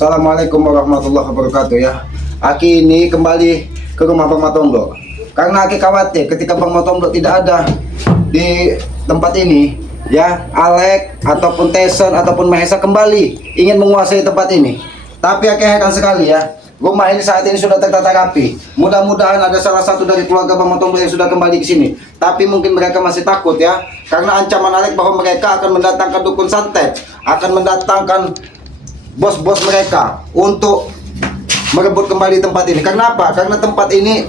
Assalamualaikum warahmatullahi wabarakatuh ya. Aki ini kembali ke rumah Bang Matomblo karena Aki khawatir ketika Bang Matomblo tidak ada di tempat ini ya, Alek ataupun Tyson ataupun Mahesa kembali ingin menguasai tempat ini. Tapi Aki heran sekali ya, rumah ini saat ini sudah tertata rapi. Mudah-mudahan ada salah satu dari keluarga Bang Matomblo yang sudah kembali ke sini. Tapi mungkin mereka masih takut ya, karena ancaman Alek bahwa mereka akan mendatangkan dukun santet, akan mendatangkan bos-bos mereka untuk merebut kembali tempat ini. Karena apa? Karena tempat ini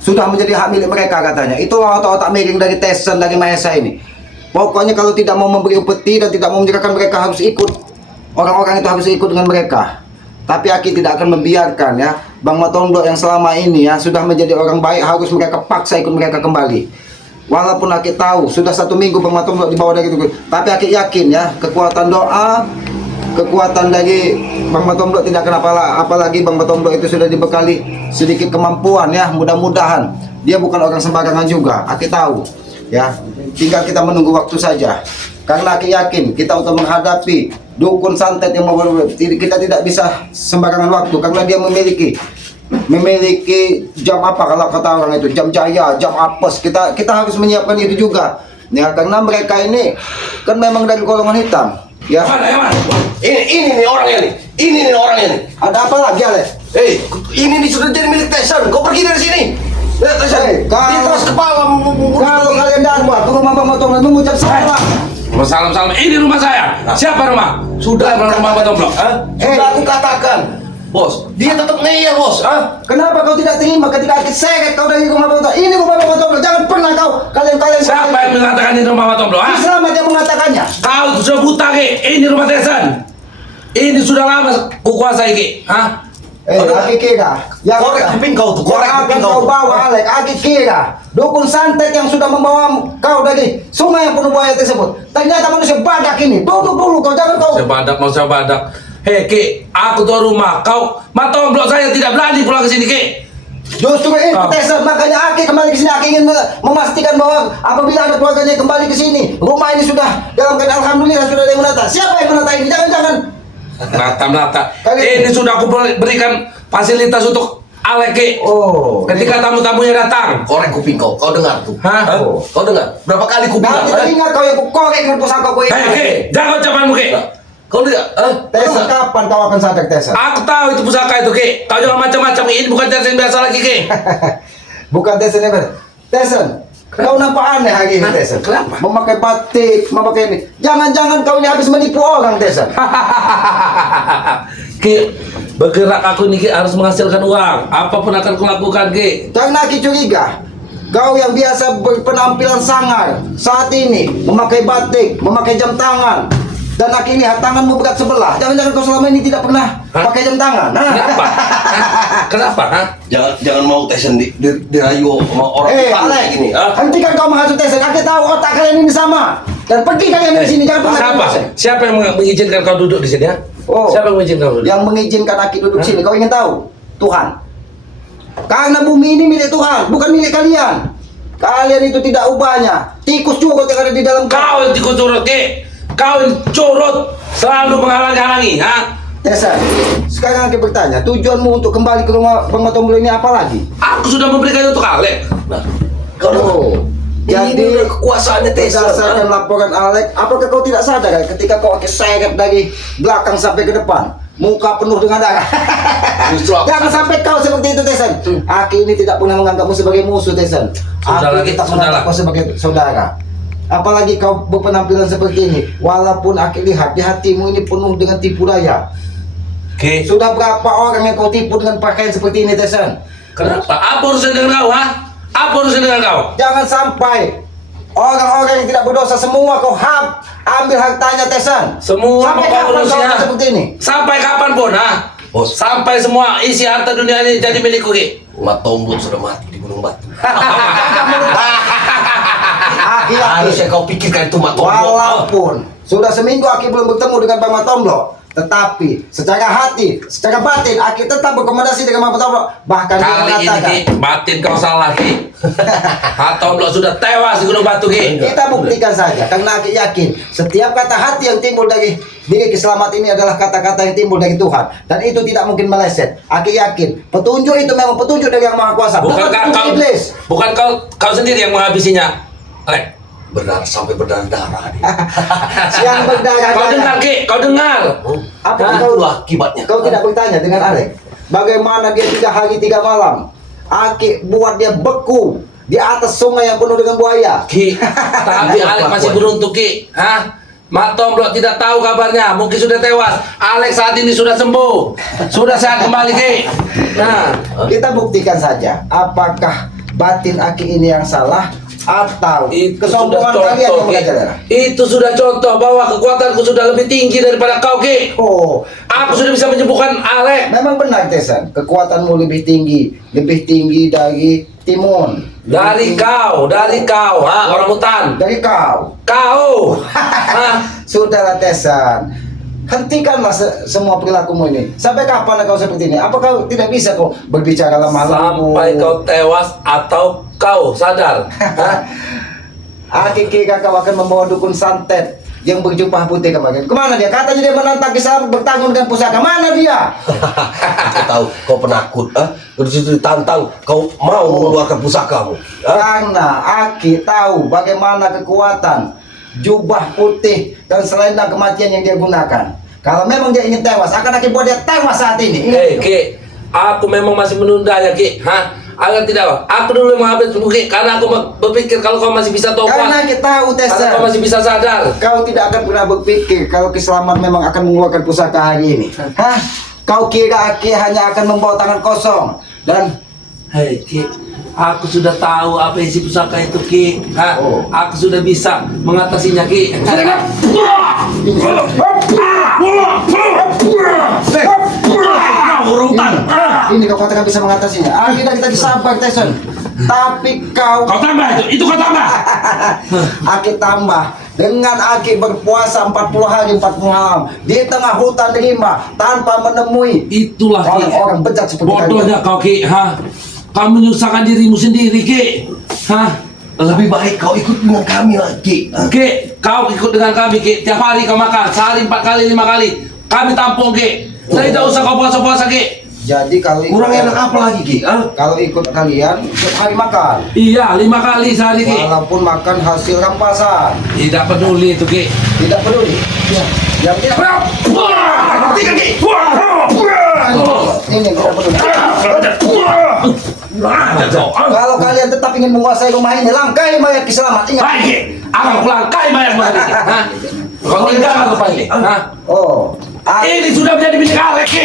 sudah menjadi hak milik mereka katanya. Itu otak-otak miring dari Tyson, dari Mahesa ini. Pokoknya kalau tidak mau memberi upeti dan tidak mau menyerahkan, mereka harus ikut. Orang-orang itu harus ikut dengan mereka. Tapi Aki tidak akan membiarkan ya. Bang Matomblo yang selama ini ya sudah menjadi orang baik, harus mereka paksa ikut mereka kembali. Walaupun Aki tahu sudah 1 minggu Bang Matomblo di bawah dari itu, tapi Aki yakin ya, kekuatan doa, kekuatan dari Bang Matomblo tidak akan apalagi Bang Matomblo itu sudah dibekali sedikit kemampuan ya. Mudah-mudahan dia bukan orang sembarangan juga. Aki tahu ya, tinggal kita menunggu waktu saja. Karena Aki yakin kita untuk menghadapi dukun santet yang kita tidak bisa sembarangan waktu, karena dia memiliki jam apa kalau kata orang itu, jam jaya, jam apes. Kita harus menyiapkan itu juga ya, karena mereka ini kan memang dari golongan hitam ya. Mana? Ini nih orangnya nih. Ini nih orangnya nih. Ada apa lagi, Ale? Ini nih sudah jadi milik Tyson. Kau pergi dari sini. Lihat Tyson. Di atas kepala. Kalau kalian datang ke rumah Bang Matomblo mengucap salam. Salam. Ini rumah saya. Siapa rumah? Sudah rumah Matomblo. Sudah aku katakan, bos. Dia tetap ngeyel, bos. Kenapa kau tidak terima ketika Aki seret kau dari rumah Bang Matomblo? Ini rumah Bang Matomblo. Jangan pernah kalian. Siapa yang mengatakan ini rumah Matomblo? Selamat yang mengatakannya. Kau sudah buta, Ki. Ini rumah Tyson. Ini sudah lama kukuasai, Ki. Aki kira yang korek kuping kau tuh, korek akan kuping kau kau. bawa, Alek. Aki kira dukun santet yang sudah membawa kau dari sungai yang penuh buaya tersebut ternyata manusia badak ini. Duduk dulu kau, jangan kau. Saya badak. Hei, Ki, aku tuh rumah kau. Matomblo saya tidak berani pulang ke sini, Ki. Justru itu Tyson, makanya Aki kembali ke sini. Aki ingin memastikan bahwa apabila ada keluarganya kembali ke sini, rumah ini sudah dalam keadaan alhamdulillah sudah ada yang menata. Siapa yang menata ini? Jangan. Menata. Ini sudah aku berikan fasilitas untuk Alek, Ki. Ketika tamu-tamunya datang. Korek kuping kau. Kau dengar tuh. Kau dengar? Berapa kali kuping Nanti kau? ingat kau yang korek dengan pusaka kau ini. Hei, Ki, jangan ucapanmu, Ki. Kau lihat? Tyson, kapan kau akan sadar, Tyson? Aku tahu itu pusaka itu, Ki. Kau jangan macam-macam. Ini bukan Tyson biasa lagi, Ki. Bukan Tyson yang benar. Tyson, kau nampak aneh hari ini, Tyson. Kenapa? Memakai batik, memakai ini. Jangan-jangan kau ini habis menipu orang, Tyson. Ki, bergerak aku ini, Ki, harus menghasilkan uang. Apapun akan kulakukan, Ki. Karena Aki curiga, kau yang biasa berpenampilan sangar saat ini memakai batik, memakai jam tangan, dan Aki lihat tanganmu berat sebelah. Jangan-jangan kau selama ini tidak pernah pakai jam tangan. Kenapa? Kenapa? Jangan mau Tyson dirayu sama orang Alek, ini. hentikan kau menghasut Tyson. Aki tahu otak kalian ini sama. Dan pergi kalian dari sini, jangan pernah Siapa? Tyson. Siapa yang mengizinkan kau duduk di sini, ya? Siapa yang mengizinkan kau duduk? Yang mengizinkan Aki duduk sini, kau ingin tahu? Tuhan. Karena bumi ini milik Tuhan, bukan milik kalian. Kalian itu tidak ubahnya. Tikus curut yang ada di dalam Kau yang tikus curut, Ki. Kau yang curut, selalu menghalangi-halangi, Tyson, sekarang Aki bertanya, tujuanmu untuk kembali ke rumah Bang Matomblo ini apa lagi? Aku sudah memberikannya untuk Alek. Jadi ini kekuasaannya Tyson. berdasarkan laporan Alek, apakah kau tidak sadar ketika kau seret dari belakang sampai ke depan, muka penuh dengan darah? Jangan sampai kau seperti itu, Tyson. Aki ini tidak pernah menganggapmu sebagai musuh, Tyson. Aki tak menganggap kau sebagai saudara. Apalagi kau berpenampilan seperti ini. Walaupun Aki lihat di hatimu ini penuh dengan tipu daya. Ki, Sudah berapa orang yang kau tipu dengan pakaian seperti ini, Tyson? kenapa? Apa urusan dengan kau, Apa urusan dengan kau? Jangan sampai orang-orang yang tidak berdosa semua kau ambil hartanya, Tyson. Semua Sampai mau kau kapan kau urus, akan seperti ini? Sampai kapanpun, Bos. Sampai semua isi harta dunia ini jadi milikku, Ki. Matomblo sudah mati di Gunung Batu. Aki, Harusnya kau pikirkan itu Matomblo. walaupun sudah seminggu Aki belum bertemu dengan Bang Matomblo, Tetapi secara hati, secara batin, Aki tetap berkomandasi dengan Mama Tomblok. Bahkan dia Kali ini mengatakan, Ki, batin kau salah Ki. Tomblok sudah tewas di Gunung Batu Ki. kita buktikan saja, karena Aki yakin setiap kata hati yang timbul dari diri Selamat ini adalah kata-kata yang timbul dari Tuhan, dan itu tidak mungkin meleset. Aki yakin petunjuk itu memang petunjuk dari Yang Maha Kuasa, bukan petunjuk iblis. Bukan kau sendiri yang menghabisinya. Alek, benar sampai berdarah-darah. Siang berdarah. Kau dengar Ki, kau dengar. Apa Nah, kau itulah akibatnya. Kau tidak bertanya dengan Alek bagaimana dia 3 hari 3 malam Aki buat dia beku di atas sungai yang penuh dengan buaya. Ki, tapi Alek masih beruntung Ki. Mak Tomblok tidak tahu kabarnya, mungkin sudah tewas. Alek saat ini sudah sembuh, sudah sehat kembali Ki. Nah, Kita buktikan saja apakah batin Aki ini yang salah atau itu kesombongan sudah kalian yang contoh, Ki. mengajar. Itu sudah contoh bahwa kekuatanku sudah lebih tinggi daripada kau Ki. Oh, Aku sudah bisa menyembuhkan Alek. memang benar Tesan, kekuatanmu lebih tinggi dari Timun, Dari kau, orang hutan. dari kau. Kau. Sudahlah Tesan, hentikanlah semua perilakumu ini. Sampai kapan kau seperti ini? Apa kau tidak bisa kau berbicara lemah lembut? Sampai kau tewas atau kau sadar. Aki kira kau akan membawa dukun santet yang berjubah putih kemarin. Kemana dia? Katanya dia menantang Kisah bertanggung dengan pusaka. Mana dia? Aku tahu kau penakut, Dari situ ditantang, kau mau mengeluarkan pusakamu. Karena Aki tahu bagaimana kekuatan jubah putih dan selendang kematian yang dia gunakan. Kalau memang dia ingin tewas, akan Aki buat dia tewas saat ini. Hei Ki, aku memang masih menunda ya Ki. Agar tidak, aku dulu menghabis Ki, karena aku berpikir kalau kau masih bisa tobat. Karena kita tahu Karena Tessa, kau masih bisa sadar. kau tidak akan pernah berpikir kalau Keselamat memang akan mengeluarkan pusaka hari ini. Kau kira Aki hanya akan membawa tangan kosong dan Hei Ki, aku sudah tahu apa isi pusaka itu Ki. Aku sudah bisa mengatasinya Ki. ini kau katakan bisa mengatasinya. Akhirnya kita disabar Tyson. Tapi kau tambah itu kau tambah. Aki tambah dengan Aki berpuasa 40 hari 40 malam di tengah hutan rimba tanpa menemui Itulah Ki. orang-orang bejat seperti Bodohnya kau Ki. Kau menyusahkan dirimu sendiri Ki. Lebih baik kau ikut dengan kami lagi. Ki, kau ikut dengan kami Ki. Tiap hari kau makan, sehari 4 kali 5 kali. Kami tampung Ki. Tidak usah kau puasa-puasa Ki. Jadi kalau ikut, Kurang enak apa lagi, Ki? kalau ikut kalian setiap hari makan, Iya, 5 kali sehari Ki. walaupun makan hasil rampasan, Tidak peduli itu Ki. tidak peduli. Yang tidak ini tidak peduli. Kalau kalian tetap ingin menguasai rumah ini, langkai mayat Selamat. Ingat. Baik Ki, akan kulangkai mayat Ki. Kau tinggalkan tempat ini. Oh, Ini sudah menjadi milik Alek Ki.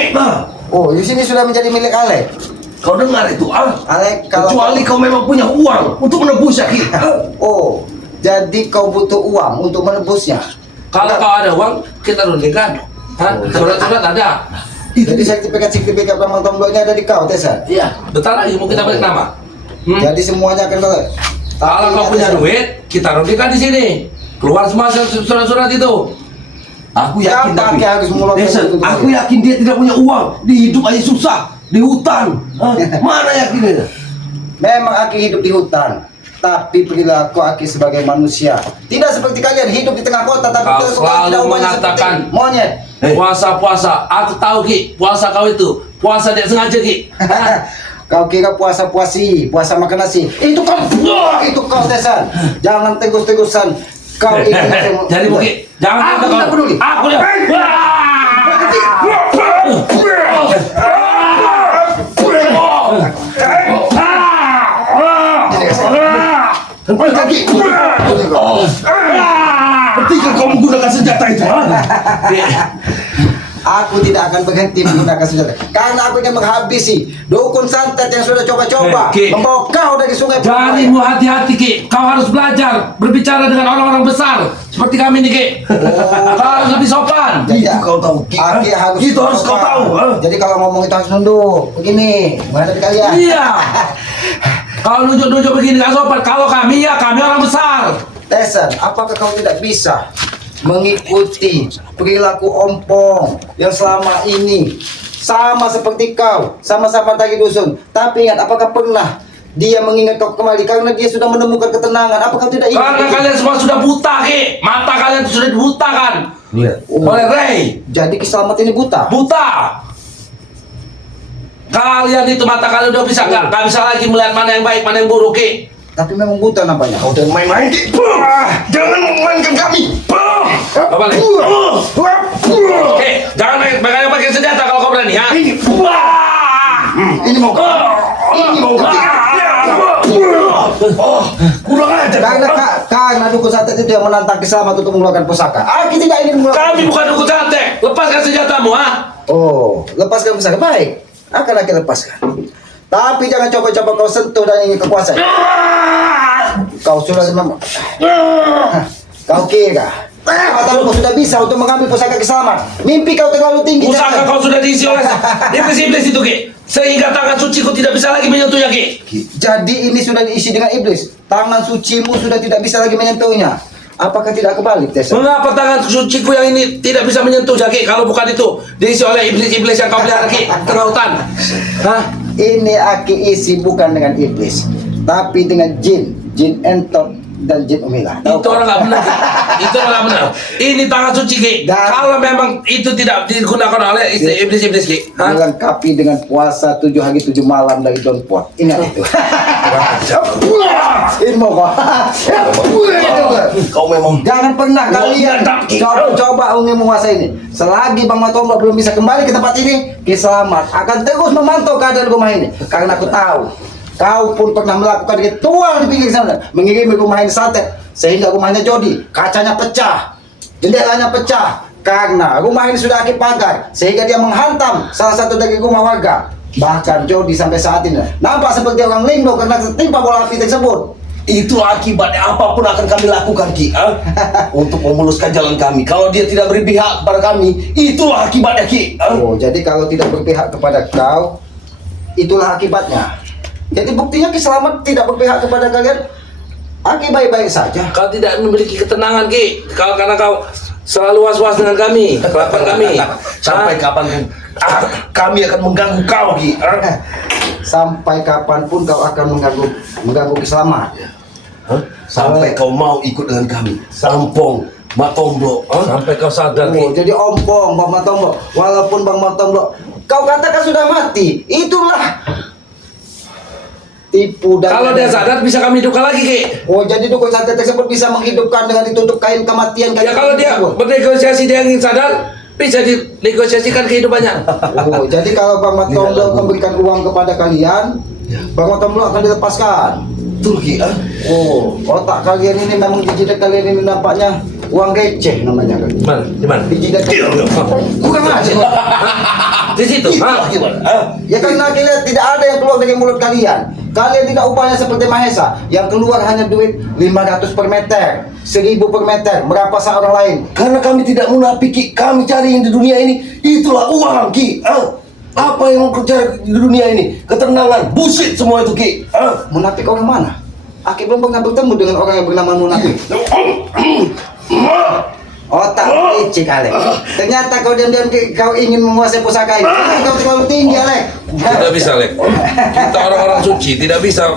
oh, di sini sudah menjadi milik Alek. Kau dengar itu, Alek, kalau Kecuali kau memang punya uang untuk menebusnya, Ki. oh, jadi kau butuh uang untuk menebusnya. Kalau kau ada uang, kita rundingkan. Surat-surat ada. Jadi sertifikat Bang Tombloknya ada di kau, Tessa. Iya, bentar lagi mau kita balik nama. Jadi semuanya akan balik. Kalau kau punya duit, kita rundingkan di sini. Keluar semua surat-surat itu. Aku yakin, Siapa tapi yang harus mengeluarkan Desen, itu? aku yakin dia tidak punya uang. Di hidup aja susah, di hutan. Mana yakinnya? Memang Aki hidup di hutan, tapi perilaku Aki sebagai manusia tidak seperti kalian hidup di tengah kota, tapi Kau perilaku selalu tidak ubahnya mengatakan, seperti monyet. Puasa-puasa, aku tahu Ki, puasa kau itu puasa tidak sengaja Ki. Kau kira puasa makan nasi? Itu kau Tesan. Jangan tegus-tegusan. Kau ini Jadi mungkin jangan Aku tidak peduli. Aku ya. Ketika kau menggunakan senjata itu, Aku tidak akan berhenti menggunakan senjata karena aku ingin menghabisi dukun santet yang sudah coba-coba Ki. membawa kau dari sungai. Darimu hati-hati Ki, kau harus belajar berbicara dengan orang-orang besar seperti kami nih Ki. Kau harus lebih sopan. Jadi, itu kau tahu, Ki. Aki harus Itu harus kau tahu. Jadi kalau ngomong itu harus nunduk begini, menghadapi kalian. Iya. Kalau nunjuk-nunjuk begini nggak sopan. Kalau kami ya kami orang besar. Tesan, apakah kau tidak bisa mengikuti perilaku ompong yang selama ini sama seperti kau, sama-sama tadi dusun. Tapi ingat, apakah pernah dia mengingat kau kembali karena dia sudah menemukan ketenangan? Apakah tidak ingat? Karena kalian semua sudah buta, Ki. Mata kalian sudah dibutakan. Oleh Ray. Jadi Kiselamat ini buta. Buta. Kalian itu mata kalian udah bisa nggak bisa lagi melihat mana yang baik, mana yang buruk, Ki. Tapi memang buta nampaknya. Kau jangan main-main, Ki. Jangan memainkan kami. Apa lagi? Oke, jangan pakai senjata kalau kau berani, ha? Ini mau kau. Ini mau kau. Kurang ajar. Karena dukun santet itu yang menantang Kiselamat untuk mengeluarkan pusaka. Aku tidak ingin mengeluarkan. Kami bukan dukun santet. Lepaskan senjatamu, ha? Oh, lepaskan pusaka. Baik, akan aku lepaskan. Tapi jangan coba-coba kau sentuh dan ingin kekuasaan. Kau sudah kau kira kau sudah bisa untuk mengambil pusaka Kiselamat. Mimpi kau terlalu tinggi. Pusaka kau sudah diisi oleh iblis itu, Ki. Sehingga tangan suciku tidak bisa lagi menyentuhnya, Ki. Jadi ini sudah diisi dengan iblis. Tangan sucimu sudah tidak bisa lagi menyentuhnya. Apakah tidak kebalik, Tessa? Mengapa tangan suciku yang ini tidak bisa menyentuhnya, Ki? Kalau bukan itu diisi oleh iblis-iblis yang kau pelihara, Ki, tengah hutan. Hah? Ini aki isi bukan dengan iblis, tapi dengan jin entot dan jin umilah. Itu orang nggak benar, Ki. Itu orang nggak benar. Ini tangan suci, Ki. Kalau memang itu tidak digunakan oleh iblis-iblis, Ki. Hah? Dilengkapi dengan puasa 7 hari 7 malam dari Don Pot. Ingat itu. Ini mau kok. Kau memang Jangan pernah kalian coba ingin menguasai ini. Selagi Bang Matombo belum bisa kembali ke tempat ini, Kiselamat akan terus memantau keadaan rumah ini. Karena aku tahu kau pun pernah melakukan ritual di pinggir sana, mengirimi rumah ini santet sehingga rumahnya Jody, kacanya pecah, jendelanya pecah. Karena rumah ini sudah aki pagar sehingga dia menghantam salah satu dari rumah warga. Bahkan Jody sampai saat ini nampak seperti orang linglung karena tertimpa bola api tersebut. itu akibatnya apapun akan kami lakukan, Ki, untuk memuluskan jalan kami. Kalau dia tidak berpihak kepada kami, itulah akibatnya, Ki. Oh, jadi kalau tidak berpihak kepada kau, itulah akibatnya. Jadi buktinya Kiselamat tidak berpihak kepada kalian, Aki baik-baik saja. Kau tidak memiliki ketenangan, Ki. Karena kau selalu was-was dengan kami, kelapan kami. Sampai kapan kami akan mengganggu kau, Ki? Sampai kapanpun kau akan mengganggu Kiselamat. Sampai kau mau ikut dengan kami, Sampong, Matombo. Sampai kau sadar, Oh, Ki. jadi ompong Bang Matombo. Walaupun Bang Matombo kau katakan sudah mati, itulah tipu dan Kalau dia sadar bisa kami hidupkan lagi, Ki. Oh, jadi dukun santet tersebut bisa menghidupkan dengan ditutup kain kematian. Ya kalau dia bernegosiasi, dia ingin sadar, bisa dinegosiasikan kehidupannya. Oh, jadi kalau Bang Matombo memberikan uang kepada kalian, Bang Matombo akan dilepaskan. Betul, Ki. Oh, otak kalian ini memang di jidat kalian ini nampaknya uang receh namanya kan? Mana? Di mana? Di jidat. Bukan aja. Di situ. Ha? Ya karena kalian tidak ada yang keluar dari mulut kalian. Kalian tidak upahnya seperti Mahesa yang keluar hanya duit 500 per meter, 1000 per meter, berapa seorang lain. Karena kami tidak munafik, Ki. Kami cari yang di dunia ini, itulah uang, Ki. Apa yang mau cari di dunia ini? Ketenangan, bullshit semua itu, Ki. Munafik orang mana? Aki belum pernah bertemu dengan orang yang bernama munafik. Otak licik, Alek. Ternyata kau diam-diam kau ingin menguasai pusaka ini. Kau terlalu tinggi, Alek. Tidak bisa, Lek. Kita orang-orang suci tidak bisa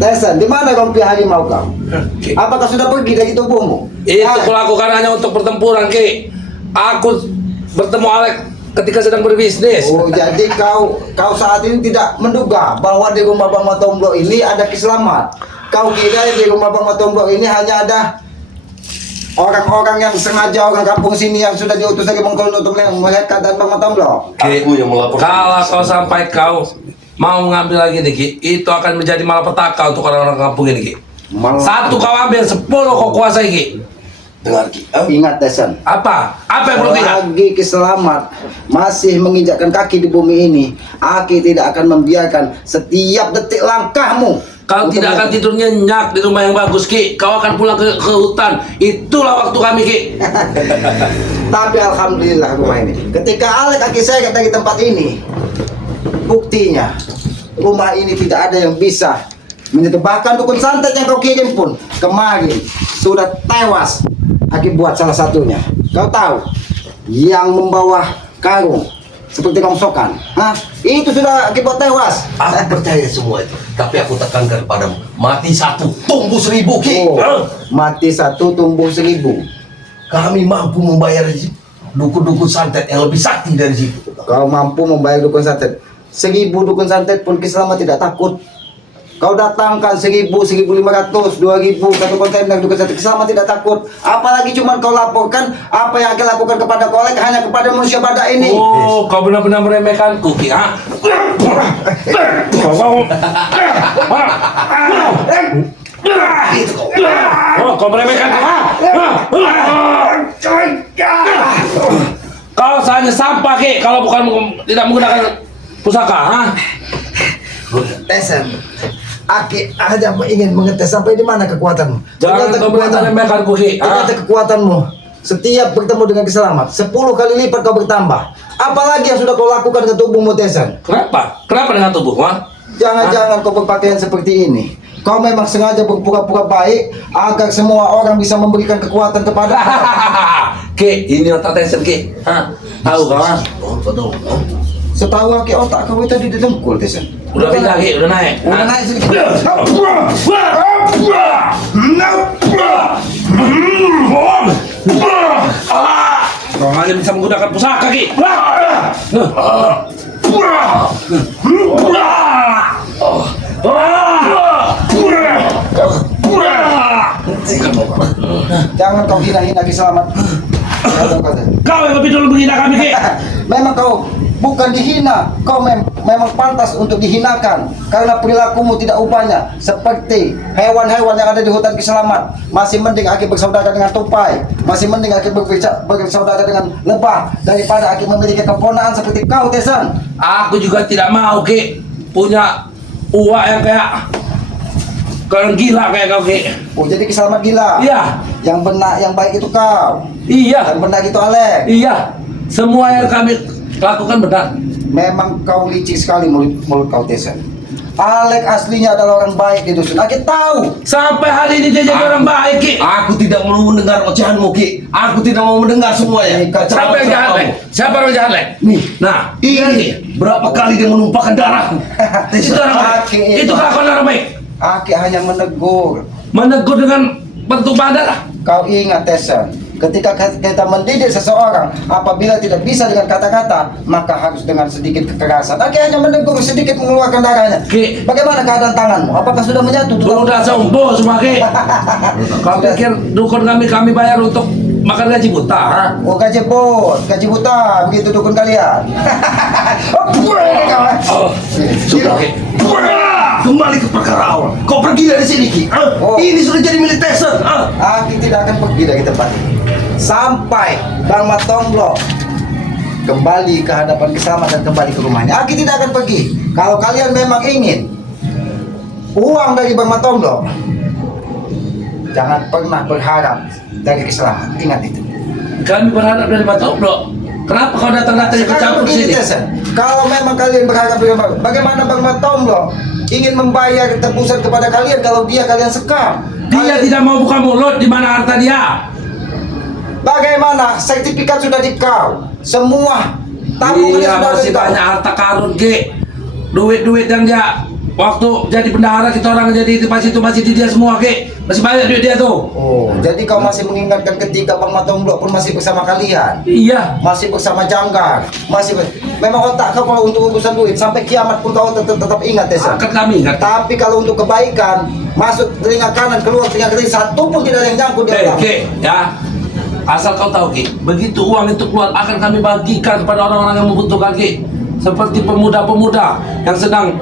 Tesan, di mana rompi harimau kau? Apakah sudah pergi dari tubuhmu? Itu kulakukan hanya untuk pertempuran, Ki. Aku bertemu Alek ketika sedang berbisnis. Oh, jadi kau saat ini tidak menduga bahwa di rumah Bang Matombo ini ada Kiselamat. Kau kira di rumah Bang Matombo ini hanya ada orang-orang yang sengaja orang kampung sini yang sudah diutus dari Bengkulu untuk melihat keadaan Bang Matombo. Aku yang melapor. Kalau kau sampai kau mau mengambil lagi nih, Ki, itu akan menjadi malapetaka untuk orang-orang kampung ini, Ki. Satu kau ambil, 10 kau kuasai, Ki. Dengar, Ki. Ingat, Tesan. Apa yang perlu diingat? Selagi Kiselamat masih menginjakkan kaki di bumi ini, Aki tidak akan membiarkan setiap detik langkahmu. Kau tidak akan tidur nyenyak di rumah yang bagus, Ki. Kau akan pulang ke hutan. Itulah waktu kami, Ki. Tapi alhamdulillah rumah ini. Ketika Alek Aki saya dari tempat ini, buktinya rumah ini tidak ada yang bisa menyentuh. Bahkan dukun santet yang kau kirim pun kemarin sudah tewas akibat salah satunya. Kau tahu yang membawa karung seperti rongsokan, itu sudah akibat tewas. Aku percaya semua itu. Tapi aku tekankan padamu, mati satu, tumbuh 1000 Ki. Mati satu tumbuh 1000. Kami mampu membayar dukun-dukun santet yang lebih sakti dari situ. Kau mampu membayar dukun santet 1000 dukun santet pun Ki Selamat tidak takut. Kau datangkan 1000, 1500, 2000 satu kontainer dukun santet, Ki Selamat tidak takut. Apalagi cuma kau laporkan apa yang akan lakukan kepada kolek hanya kepada manusia badak ini. Oh, kau benar-benar meremehkanku, Ki, ha? Oh, kau meremehkanku, ha? Kau hanya sampah, Ki, kalau bukan tidak menggunakan pusaka, ha? Tesan, Aki hanya ingin mengetes sampai di mana kekuatanmu. Jangan kau meremehkanku, Ki, ha? Ternyata kekuatanmu setiap bertemu dengan Ki Selamat 10 kali lipat kau bertambah. Apalagi yang sudah kau lakukan ke tubuhmu, Tesan. Kenapa? Kenapa dengan tubuh, ha? Jangan-jangan kau berpakaian seperti ini. Kau memang sengaja berpura-pura baik agar semua orang bisa memberikan kekuatan kepada kau. Ki, ini otak Tesan, Ki. Ha? Tahu kau, ha? Betul. Setahu Aki otak kau itu tadi didengkul, Tesan. Udah pindah, Ki, udah naik. Udah ha? naik sedikit. Kau hanya bisa menggunakan pusaka, Ki. Jangan kau hina-hina Ki Selamat. Kau yang lebih dulu menghina kami, Ki. Memang kau bukan dihina, kau memang pantas untuk dihinakan karena perilakumu tidak ubahnya seperti hewan-hewan yang ada di hutan Ki Selamat. Masih mending Aki bersaudara dengan tupai, masih mending Aki bersaudara dengan lebah daripada Aki memiliki keponaan seperti kau, Tesan. Aku juga tidak mau, Ki, punya uak yang kayak kalian gila kayak kau, Ki. Oh, jadi Ki Selamat gila? Iya. Yang benar, yang baik itu kau. Iya. Yang benar itu Alek. Iya. Semua yang kami lakukan benar. Memang kau licik sekali mulut kau, Tesan. Alek aslinya adalah orang baik di dusun. Aki tahu. Sampai hari ini dia jadi orang baik, Ki. Aku tidak mau mendengar ocehanmu, Ki. Aku tidak mau mendengar semuanya. Siapa yang jahat, Lek? Siapa orang jahat, Lek? Nih, Nah, ini berapa kali dia menumpahkan darahku. itu orang baik. Aki Itu kelakuan orang baik. Aki hanya menegur. Menegur dengan bentuk darah. Kau ingat, Tesan, ketika kita mendidik seseorang, apabila tidak bisa dengan kata-kata, maka harus dengan sedikit kekerasan. Aki hanya menegur, sedikit mengeluarkan darahnya. Ki. Bagaimana keadaan tanganmu? Apakah sudah menyatu? Sudah sembuh semua, Ki. Kau pikir dukun kami bayar untuk makan gaji buta, ha? Oh, gaji buta, begitu dukun kalian. Oh, sudah, Ki. Kembali ke perkara awal. Kau pergi dari sini, Ki. Oh. Ini sudah jadi milik Tesan. Aki tidak akan pergi dari tempat ini sampai Bang Matomblo kembali ke hadapan Ki Selamat dan kembali ke rumahnya. Aki tidak akan pergi. Kalau kalian memang ingin uang dari Bang Matomblo, jangan pernah berharap dari Ki Selamat. Ingat itu. Kami berharap dari Matomblo. Kenapa kau datang-datang ikut Sekarang campur begini, sini? Tesan. Kalau memang kalian berharap bagaimana Bang Matomblo ingin membayar tebusan kepada kalian kalau kalian sekam? Dia tidak mau buka mulut. Di mana harta dia? Bagaimana? Sertifikat sudah di kau. Semua tabungannya Iya, sudah ada masih di kau. banyak harta karun, Ki. Duit-duit yang dia waktu jadi bendahara kita orang jadi itu masih di dia semua, Ki. Masih banyak duit dia tuh. Oh, jadi kau masih mengingatkan ketika Bang Matomblo pun masih bersama kalian, Iya. masih bersama Janggar, memang otak kau kalau untuk urusan duit sampai kiamat pun kau tetap ingat, Tesan. Akan kami ingat. Tapi kalau untuk kebaikan, masuk telinga kanan, keluar telinga kiri, satu pun tidak ada yang nyangkut di otak. Ki, ya. Asal kau tahu, Ki, begitu uang itu keluar akan kami bagikan kepada orang-orang yang membutuhkan, Ki. Seperti pemuda-pemuda yang sedang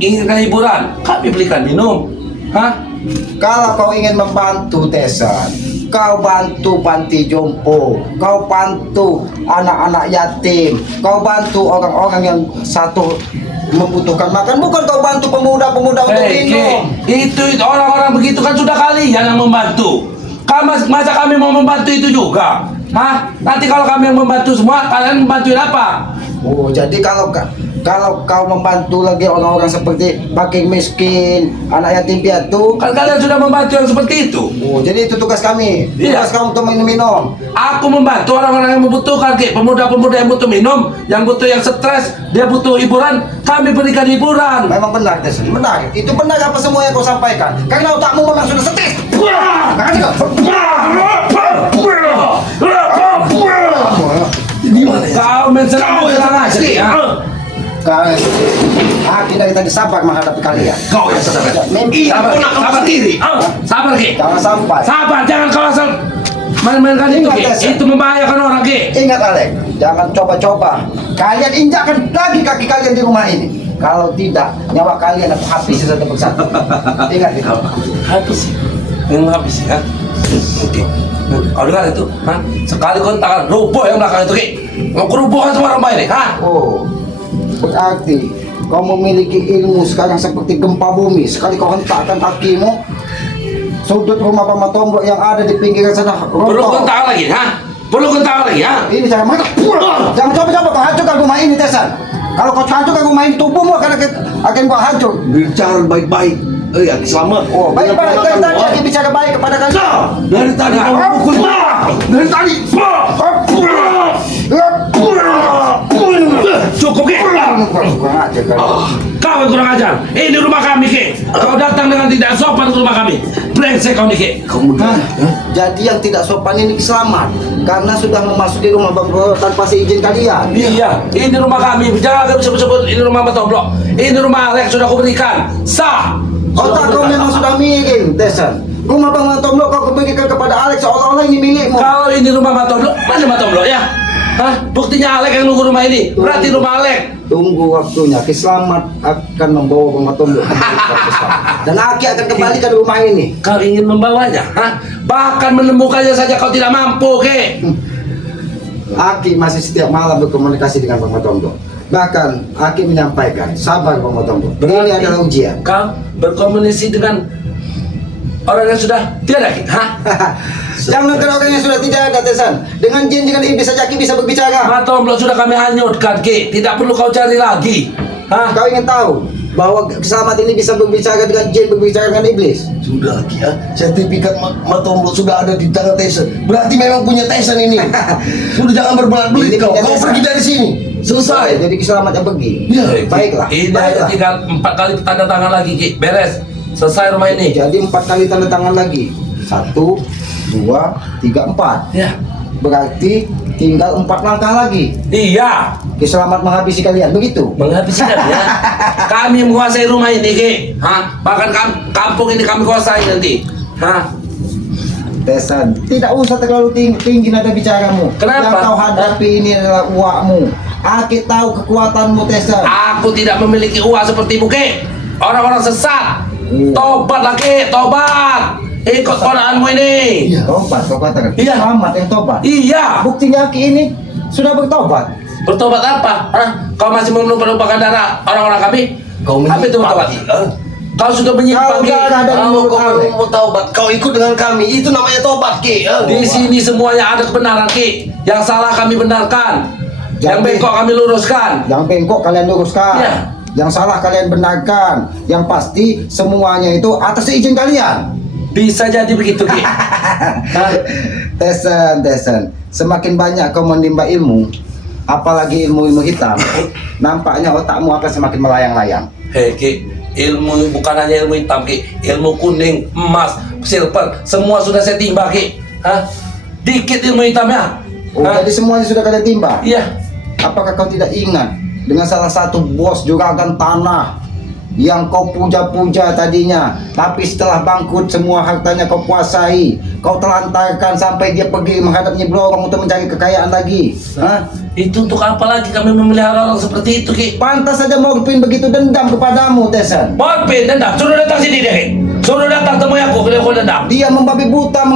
inginkan hiburan, kami belikan minum. Hah? Kalau kau ingin membantu, Tesan, kau bantu panti jompo, kau bantu anak-anak yatim, kau bantu orang-orang yang satu membutuhkan makan, bukan kau bantu pemuda-pemuda untuk minum. Itu orang-orang begitu kan sudah kalian yang membantu. Masa kami mau membantu itu juga? Hah? Nanti kalau kami yang membantu semua, kalian membantuin apa? Oh, jadi kalau kau membantu lagi orang-orang seperti fakir miskin, anak yatim piatu, Kan kalian sudah membantu yang seperti itu. oh, jadi itu tugas kami. Iya. Tugas kamu untuk minum-minum. Aku membantu orang-orang yang membutuhkan, Ki. Pemuda-pemuda yang butuh minum, yang butuh yang stres, dia butuh hiburan, kami berikan hiburan. Memang benar, Tes. Benar. Itu benar apa semua yang kau sampaikan? Karena otakmu memang sudah stres. Di mana ya? Kau menserang aja, Ki. Ya. Kita tadi sabar menghadapi kalian. Kau yang sabar. Mimpi. Sabar, sabar diri. Sabar, Ki. Jangan sampai. Sabar, jangan kau asal main-main kali itu, Ingat, Ki. Tes. Itu membahayakan orang, Ki. Ingat, Alek. Jangan coba-coba. Kalian injakkan lagi kaki kalian di rumah ini. Kalau tidak, nyawa kalian akan habis satu persatu. Ingat itu. Habis, yang habis ya. Oke. Kau dengar itu? Hah? Sekali kau tangan roboh yang belakang itu, Ki. Mau kerubuhan semua rumah ini, hah? Oh, berarti kau memiliki ilmu sekarang seperti gempa bumi. Sekali kau hentakkan kakimu, sudut rumah Pak Tombok yang ada di pinggiran sana Perlu rontok. kentang lagi, hah? Perlu kentang lagi, hah? Ini jangan mantap. Jangan coba-coba kau hancurkan rumah ini, Tesan. Kalau kau hancurkan rumah ini, tubuhmu akan kau hancur. Bicara baik-baik. Aki selamat. Oh, baik-baik. Dari tadi Aki bicara baik kepada kalian. Dari tadi kau memukul. Dari tadi. Cukup, Ki. Kurang ajar kalian. Kau yang kurang ajar. Ini rumah kami, Ki. Kau datang dengan tidak sopan ke rumah kami. Brengsek kau nih, Ki. Kamu Hah? Jadi yang tidak sopan ini selamat karena sudah memasuki rumah Bapak tanpa seizin kalian. Iya, ini rumah kami. Jangan sebut-sebut ini rumah Batoblok. Ini rumah Alex sudah aku berikan. Sah. Otak kau memang sudah miring, Tesan. Rumah Bang Tombok kau berikan kepada Alex seolah-olah ini milikmu. Kalau ini rumah Batoblok, mana Batoblok ya? Hah? Buktinya Alex yang nunggu rumah ini. Berarti rumah Alex. Tunggu waktunya, Ki Selamat akan membawa Bang Tombok dan Aki akan kembalikan rumah ini. Kau ingin membawanya, hah? Bahkan menemukannya saja kau tidak mampu, Ki. Aki masih setiap malam berkomunikasi dengan Bang Tombok. Bahkan Aki menyampaikan, sabar Bang Tombok. Ini adalah ujian. Kau berkomunikasi dengan orang yang sudah tiada, Ki. Hah? Jangan dengan orang yang sudah tidak ada, Tesan. Dengan jin, dengan iblis saja Aki bisa berbicara. Batoblok sudah kami hanyutkan, Ki. Tidak perlu kau cari lagi. Hah? Kau ingin tahu bahwa Selamat ini bisa berbicara dengan jin, berbicara dengan iblis? sudah Ki ya. Sertifikat Matombok sudah ada di tangan Tyson. Berarti memang punya Tyson ini. Sudah jangan berbelit-belit Ini kau. punya Kau Tyson. pergi dari sini. Selesai. Jadi Ki Selamat yang pergi. Ya. Baiklah. Ini Baiklah. tinggal 4 kali tanda tangan lagi, Ki. Beres. Selesai rumah ini. Jadi 4 kali tanda tangan lagi. 1, 2, 3, 4. Ya. Berarti tinggal 4 langkah lagi. Iya. Ki Selamat menghabisi kalian, begitu? Menghabiskan ya. Kami menguasai rumah ini, Ki. Hah? Bahkan kampung ini kami kuasai nanti. Hah? Tesan, tidak usah terlalu tinggi nada bicaramu. Kenapa? Yang kau hadapi ini adalah uakmu. Aki tahu kekuatanmu, Tesan. Aku tidak memiliki uang seperti Ki. Orang-orang sesat. Hmm. Tobat lagi, tobat. Ikut ponakanmu ini. Iya. Tobat, kau katakan. Ki Iya. Selamat yang tobat. Iya. Buktinya Aki ini sudah bertobat. Bertobat apa? Hah? Kau masih menumpang darah orang-orang kami? Kau Apa itu bertobat? Kau sudah menyimpang, Kau Ki. darah dari Kalau mulut kau Alek. mau taubat, kau ikut dengan kami. Itu namanya taubat Ki. Di sini semuanya ada kebenaran, Ki. Yang salah kami benarkan. Yang Jadi- bengkok kami luruskan. Yang bengkok kalian luruskan. Iya. Yang salah kalian benarkan. Yang pasti semuanya itu atas izin kalian. Bisa jadi begitu, Ki. Hah? Tesan. Semakin banyak kau menimba ilmu, apalagi ilmu-ilmu hitam, nampaknya otakmu akan semakin melayang-layang. Hei, Ki. Ilmu bukan hanya ilmu hitam, Ki. Ilmu kuning, emas, silver, semua sudah saya timba, Ki. Hah? Dikit ilmu hitamnya. Oh, Hah? jadi semuanya sudah kalian timba. Iya. Apakah kau tidak ingat dengan salah satu bos juragan tanah yang kau puja-puja tadinya, tapi setelah bangkrut semua hartanya kau kuasai, kau telantarkan sampai dia pergi menghadap Nyi Blorong untuk mencari kekayaan lagi. Hah? Itu untuk apa lagi kami memelihara orang seperti itu, Ki? Pantas saja Morpin begitu dendam kepadamu, Tesan. Morpin, dendam. Suruh datang sini dia, Ki. Suruh datang temui aku, kalau aku dendam. Dia membabi buta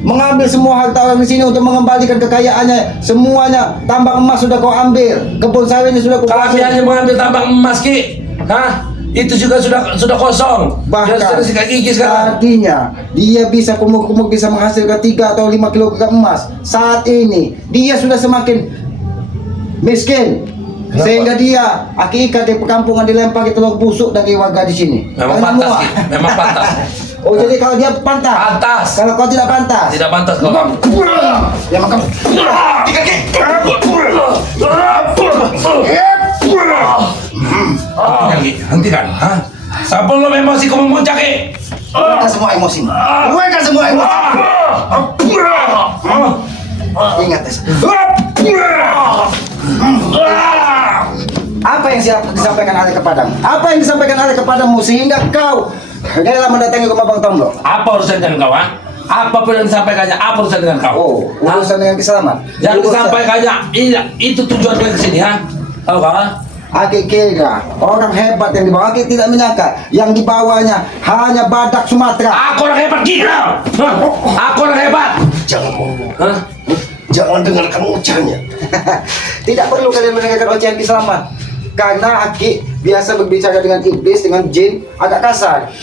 mengambil semua harta orang di sini untuk mengembalikan kekayaannya. Semuanya tambang emas sudah kau ambil, kebun sawitnya sudah kau Kami kuasai. hanya mengambil tambang emas, Ki. Hah? Itu juga sudah kosong. Bahkan Sudah sikat gigi sekarang. tadinya dia bisa kumur-kumur bisa menghasilkan 3 atau 5 kilogram emas. Saat ini dia sudah semakin miskin. Sehingga dia akikat di perkampungan dilempar ke tulang busuk dari warga di sini. Memang Karena pantas, muak. Ki. Memang pantas. Oh jadi kalau dia pantas. Pantas. Kalau kau tidak pantas. Tidak pantas kalau kamu. Ya maka Ki, hentikan. Hah? Sebelum emosi kamu memuncak, Ki. keluarkan semua emosi. Keluarkan semua emosi. Ingat Tes. Apa yang disampaikan Ale kepadamu? Apa yang disampaikan Ale kepadamu sehingga kau rela mendatangi rumah Bang Tomlo? Apa urusan dengan kau, ha? Apapun yang disampaikannya, apa urusan dengan kau? Oh, urusan dengan keselamat. Yang Urusan- disampaikannya, iya, itu tujuan dia kesini, ha? Tahu kau, ha? Aki kira orang hebat yang dibawa. Aki tidak menyangka yang dibawanya hanya badak Sumatera. Aku orang hebat, gila! Hah? Aku orang hebat! Jangan ngomong. Hah? Jangan dengarkan ucapannya. Tidak perlu kalian mendengarkan ocehan Kiselamat. Karena Aki biasa berbicara dengan iblis, dengan jin agak kasar.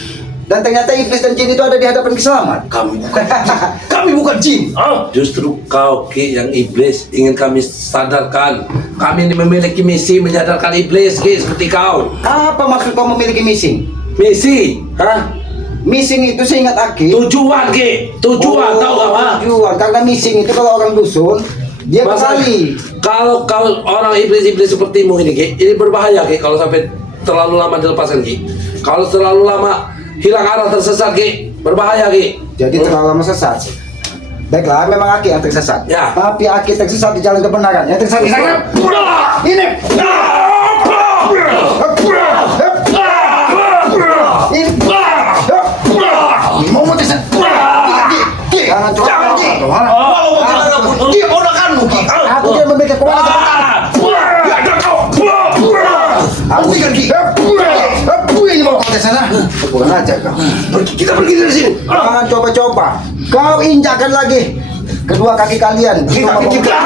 Dan ternyata iblis dan jin itu ada di hadapan Kiselamat. Kami bukan jin. Kami bukan jin. Justru kau, Ki, yang iblis ingin kami sadarkan. Kami ini memiliki misi menyadarkan iblis, Ki, seperti kau. Apa maksud kau memiliki missing? Misi, ha? Missing itu seingat Aki. Tujuan, Ki. Tujuan, tahu kau, ha? Tujuan. Karena missing itu kalau orang dusun dia Masa- kembali. Kalau orang iblis-iblis sepertimu ini, Ki, ini berbahaya, Ki, kalau sampai terlalu lama dilepaskan, Ki. Kalau terlalu lama hilang arah, tersesat, Ki, berbahaya, Ki. Jadi terlalu lama sesat. Baiklah, memang Aki yang tersesat. Ya. Tapi Aki tersesat di jalan kebenaran. Yang tersesat di sana. Ini. Ini. Mau tesan. Jangan coba. Jangan, Ki. Walau bagaimanapun dia ponakanmu, Ki. Aku tidak memiliki kekuatan. Hentikan, Ki. Ini mau kau sana. Bukan aja kau. Kita pergi dari sini. Jangan coba-coba. Kau injakkan lagi kedua kaki kalian. Kita.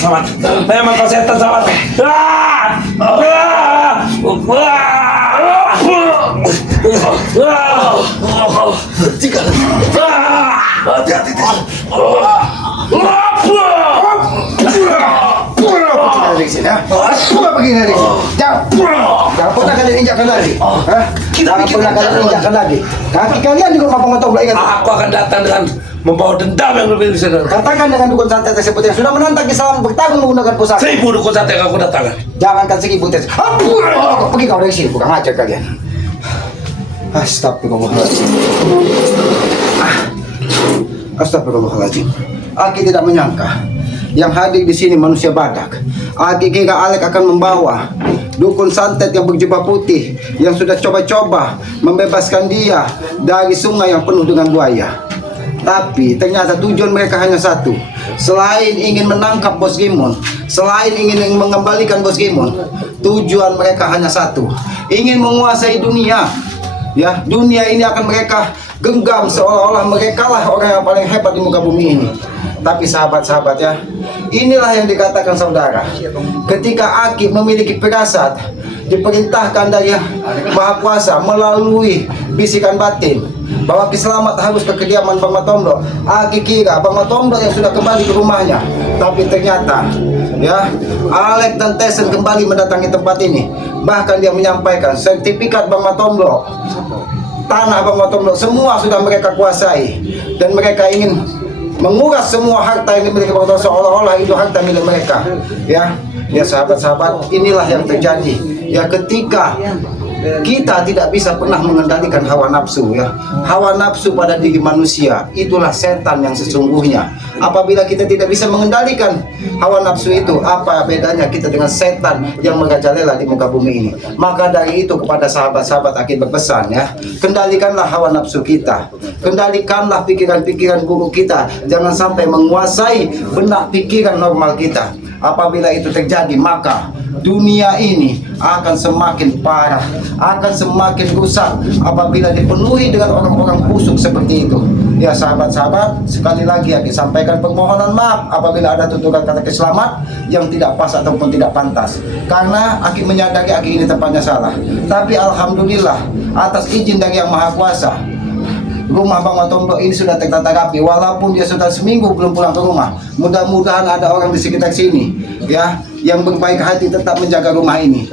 Selamat. Memang kau setan, selamat. Hati-hati, Tes. Dari sini, ya. Coba pergi dari sini. Jangan pernah kalian injakkan lagi. Hah? Jangan pernah kalian injakkan lagi. Kaki kalian di rumah Bang Tomlo, ingat. Aku akan datang dengan membawa dendam yang lebih besar. Katakan dengan dukun santet tersebut yang sudah menantang Islam bertarung menggunakan pusaka. 1000 dukun santet yang aku datangkan. Jangankan 1000 tes. Pergi kau dari sini, bukan ajar kalian. Astagfirullahaladzim. Astagfirullahaladzim. Aki tidak menyangka yang hadir di sini manusia badak. Aki kira Alek akan membawa dukun santet yang berjubah putih yang sudah coba-coba membebaskan dia dari sungai yang penuh dengan buaya. Tapi ternyata tujuan mereka hanya satu. Selain ingin menangkap Bos Gimon, selain ingin mengembalikan Bos Gimon, tujuan mereka hanya satu. Ingin menguasai dunia. Ya, dunia ini akan mereka genggam seolah-olah mereka lah orang yang paling hebat di muka bumi ini. Tapi sahabat-sahabat ya, inilah yang dikatakan saudara. Ketika Aki memiliki firasat, diperintahkan dari Yang Maha Kuasa melalui bisikan batin bahwa Kiselamat harus ke kediaman Bang Matomlo. Aki kira Bang Matomlo yang sudah kembali ke rumahnya, tapi ternyata ya Alek dan Tesen kembali mendatangi tempat ini. Bahkan dia menyampaikan sertifikat Bang Matomlo, tanah Bang Matomlo semua sudah mereka kuasai, dan mereka ingin menguras semua harta yang dimiliki Bang Matomlo seolah-olah itu harta milik mereka. Ya sahabat-sahabat, inilah yang terjadi. Ya ketika kita tidak bisa pernah mengendalikan hawa nafsu ya. Hawa nafsu pada diri manusia itulah setan yang sesungguhnya. Apabila kita tidak bisa mengendalikan hawa nafsu itu, apa bedanya kita dengan setan yang merajalela di muka bumi ini? Maka dari itu kepada sahabat-sahabat Aki berpesan ya, kendalikanlah hawa nafsu kita. Kendalikanlah pikiran-pikiran buruk kita. Jangan sampai menguasai benak pikiran normal kita. Apabila itu terjadi, maka dunia ini akan semakin parah, akan semakin rusak apabila dipenuhi dengan orang-orang busuk seperti itu. Ya sahabat-sahabat, sekali lagi Aki sampaikan permohonan maaf apabila ada tuturan kata selamat yang tidak pas ataupun tidak pantas. Karena Aki menyadari Aki ini tempatnya salah. Tapi alhamdulillah atas izin dari Yang Maha Kuasa, rumah Bang Matondo ini sudah tertata rapi. Walaupun dia sudah seminggu belum pulang ke rumah, mudah-mudahan ada orang di sekitar sini ya yang berbaik hati tetap menjaga rumah ini.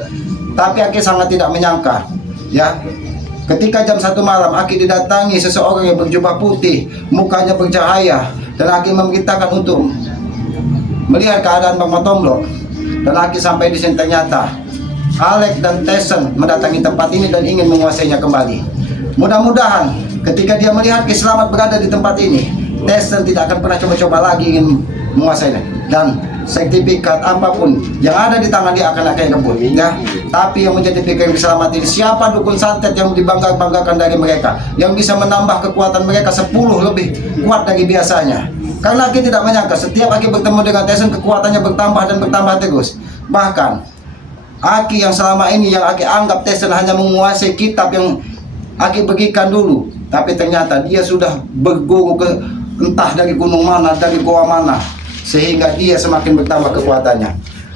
Tapi Aki sangat tidak menyangka ya, ketika jam 1 malam Aki didatangi seseorang yang berjubah putih, mukanya bercahaya, dan Aki memerintahkan untuk melihat keadaan Bang Matondo. Dan Aki sampai di sini ternyata Alex dan Tyson mendatangi tempat ini dan ingin menguasainya kembali. Mudah-mudahan ketika dia melihat Ki Slamet berada di tempat ini, Tyson tidak akan pernah coba-coba lagi ingin menguasainya, dan sertifikat apapun yang ada di tangan dia akan rebut ya. Tapi yang menjadi pikiran Ki Slamet ini, siapa dukun santet yang dibangga-banggakan dari mereka, yang bisa menambah kekuatan mereka 10 lebih kuat dari biasanya. Karena Aki tidak menyangka setiap Aki bertemu dengan Tyson, kekuatannya bertambah dan bertambah terus. Bahkan Aki yang selama ini yang Aki anggap Tyson hanya menguasai kitab yang Aki bagikan dulu, tapi ternyata dia sudah berguru ke entah dari gunung mana, dari goa mana, sehingga dia semakin bertambah kekuatannya.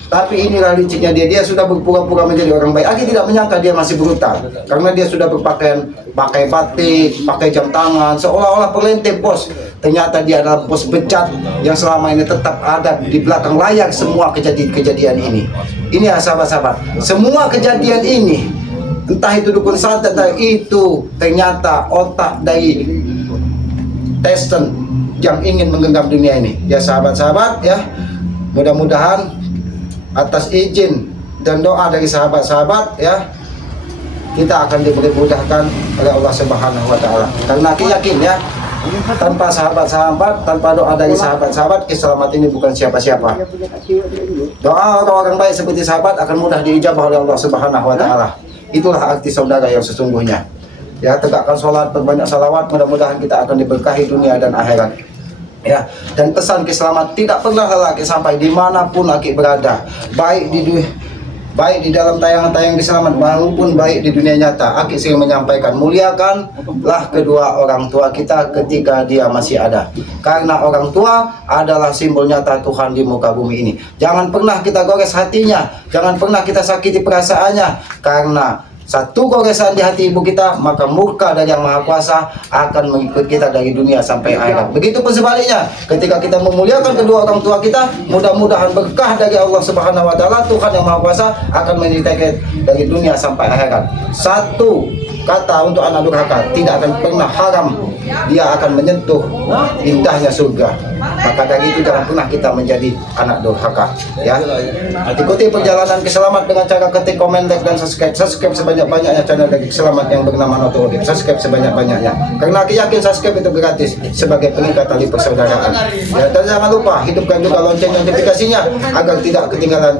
Tapi inilah liciknya dia sudah berpura-pura menjadi orang baik. Aki tidak menyangka dia masih brutal, karena dia sudah pakai batik, pakai jam tangan, seolah-olah perlente bos. Ternyata dia adalah bos bejat yang selama ini tetap ada di belakang layar semua kejadian ini. Ini ya sahabat-sahabat, semua kejadian ini, entah itu dukun santet, itu ternyata otak dari Tyson yang ingin menggenggam dunia ini. Ya sahabat-sahabat ya, mudah-mudahan atas izin dan doa dari sahabat-sahabat ya, kita akan diberi mudahkan oleh Allah Subhanahu wa taala. Karena Aki yakin ya, tanpa sahabat-sahabat, tanpa doa dari sahabat-sahabat, Ki Slamet ini bukan siapa-siapa. Doa orang-orang baik seperti sahabat akan mudah diijabah oleh Allah Subhanahu wa taala. Itulah arti saudara yang sesungguhnya. Ya, tegakkan sholat, berbanyak salawat, mudah-mudahan kita akan diberkahi dunia dan akhirat. Ya, dan pesan Ki Slamet tidak pernah lelah Aki sampai dimanapun Aki berada, baik di dalam tayangan-tayangan Ki Slamet maupun baik di dunia nyata. Aki sering menyampaikan, muliakanlah kedua orang tua kita ketika dia masih ada, karena orang tua adalah simbol nyata Tuhan di muka bumi ini. Jangan pernah kita gores hatinya, jangan pernah kita sakiti perasaannya, karena satu goresan di hati ibu kita, maka murka dari Yang Maha Kuasa akan mengikut kita dari dunia sampai akhirat. Begitupun sebaliknya, ketika kita memuliakan kedua orang tua kita, mudah-mudahan berkah dari Allah Subhanahu wa taala, Tuhan Yang Maha Kuasa akan menyertai dari dunia sampai akhirat. Satu kata untuk anak durhaka, tidak akan pernah haram dia akan menyentuh indahnya surga. Maka dari itu jangan pernah kita menjadi anak durhaka ya. Ikuti perjalanan Ki Slamet dengan cara ketik, komen, like, dan subscribe sebanyak-banyaknya channel dari Ki Slamet yang bernama Noto Udip. Subscribe sebanyak-banyaknya, karena Aki yakin subscribe itu gratis sebagai pengikat tali persaudaraan ya. Dan jangan lupa hidupkan juga lonceng notifikasinya agar tidak ketinggalan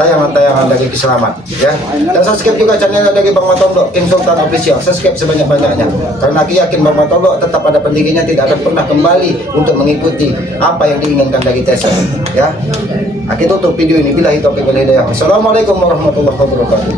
tayangan-tayangan dari Ki Slamet ya. Dan subscribe juga channel dari Bang Matondo King Sultan Official. Subscribe sebanyak-banyaknya, karena Aki yakin Bang Matondo tetap ada pendirinya, tidak akan pernah kembali untuk mengikuti apa yang diinginkan dari Tyson ya. Aki tutup video ini, billahi taufiq wal hidayah. Assalamualaikum warahmatullahi wabarakatuh.